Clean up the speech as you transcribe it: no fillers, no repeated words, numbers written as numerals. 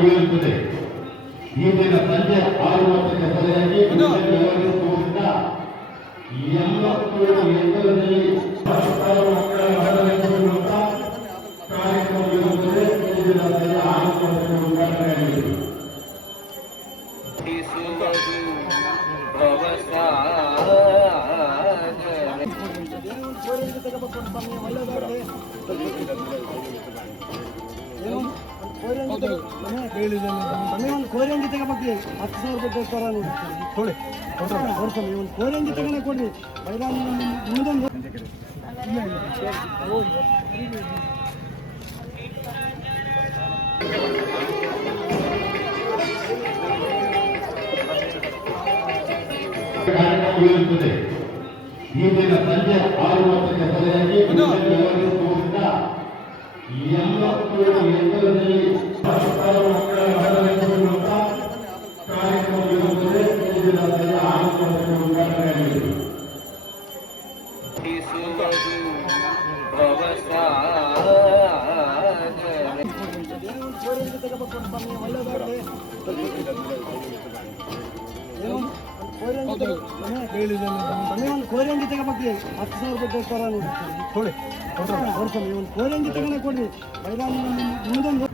ಉಳಿಯುತ್ತದೆ. ಈ ದಿನ ಸಂಜೆ 6:30ಕ್ಕೆ ಸರಿಯಾಗಿ ವ್ಯವಹರಿಸುವುದರಿಂದ 87 ಎಕರೆಯಲ್ಲಿ ಮಕ್ಕಳ ಮನರಂಜಿಸುವಂತ ಕಾರ್ಯಕ್ರಮ ಇರುತ್ತದೆ. ಈ ದಿನ ಸಂಜೆ 6:30ಕ್ಕೆ ಉದ್ಘಾಟನೆಯಾಗಿದೆ. ಕೋರಿಯಂಗಿ ತಗೋಬೇಕು 10,000 ರೂಪಾಯಿ ಕೊಡ್ತಾರ ನೋಡಿ ಕೋರಿಯಂಗಿ ತಗೊಂಡೆ ಕೊಡ್ರಿ ಮುಂದೊಂದು ಉಳಿಯುತ್ತದೆ. ಈ ದಿನ ಸಂಜೆ 6:30ಕ್ಕೆ ಸರಿಯಾಗಿ ವ್ಯವಹರಿಸುವುದರಿಂದ 87 ಎಕರೆಯಲ್ಲಿ ಮಕ್ಕಳ ಮನರಂಜಿಸುವಂತ ಕಾರ್ಯಕ್ರಮ ಇರುತ್ತದೆ. ಈ ದಿನ ಸಂಜೆ 6:30ಕ್ಕೆ ಉದ್ಘಾಟನೆಯಾಗಿದೆ. ಕೋರಿಯಂಗಿ ತಗೋಬೇಕು 10,000 ರೂಪಾಯಿ ಕೊಡ್ತಾರ ನೋಡಿ ಕೋರಿಯಂಗಿ ತಗೊಂಡೆ ಕೊಡ್ರಿ ಮುಂದೊಂದು